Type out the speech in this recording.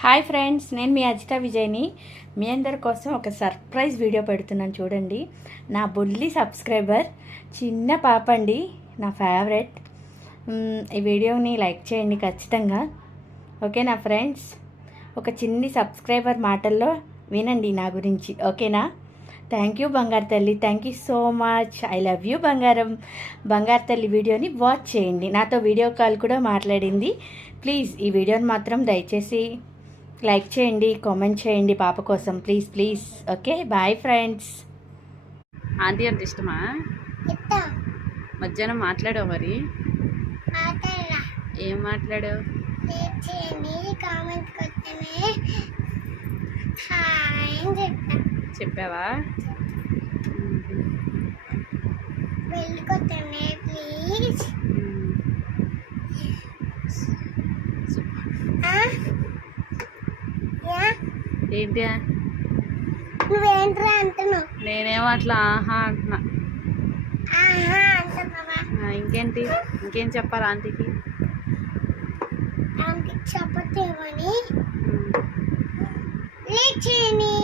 Hi friends, నేను మీ అజిత విజయ్ని. మీ అందరి కోసం ఒక సర్ప్రైజ్ వీడియో పెడుతున్నాను చూడండి. నా బుల్లి సబ్స్క్రైబర్ చిన్న పాప అండి, నా ఫేవరెట్. ఈ వీడియోని లైక్ చేయండి ఖచ్చితంగా. ఓకేనా ఫ్రెండ్స్? ఒక చిన్ని సబ్స్క్రైబర్ మాటల్లో వినండి నా గురించి, ఓకేనా? థ్యాంక్ యూ బంగారు తల్లి, thank you so much. I love you బంగారం. బంగారు తల్లి వీడియోని వాచ్ చేయండి. నాతో వీడియో కాల్ కూడా మాట్లాడింది. ప్లీజ్ ఈ వీడియోని మాత్రం దయచేసి లైక్ చేయండి, కామెంట్ చేయండి పాప కోసం, please please. Okay, bye friends. Aunty అంటే ఇష్టమా? మధ్యాహ్నం మాట్లాడావు మరి? ఏం మాట్లాడావు? చెప్పావా? ఏంటి నువ్వేంట్రా అంటున్నావు? నేనేమో అట్లా ఆహా అంటున్నా. ఇంకేంటి, ఇంకేం చెప్పాలి ఆంటీకి? ఆంటీకి చెప్పతేమని లేచేని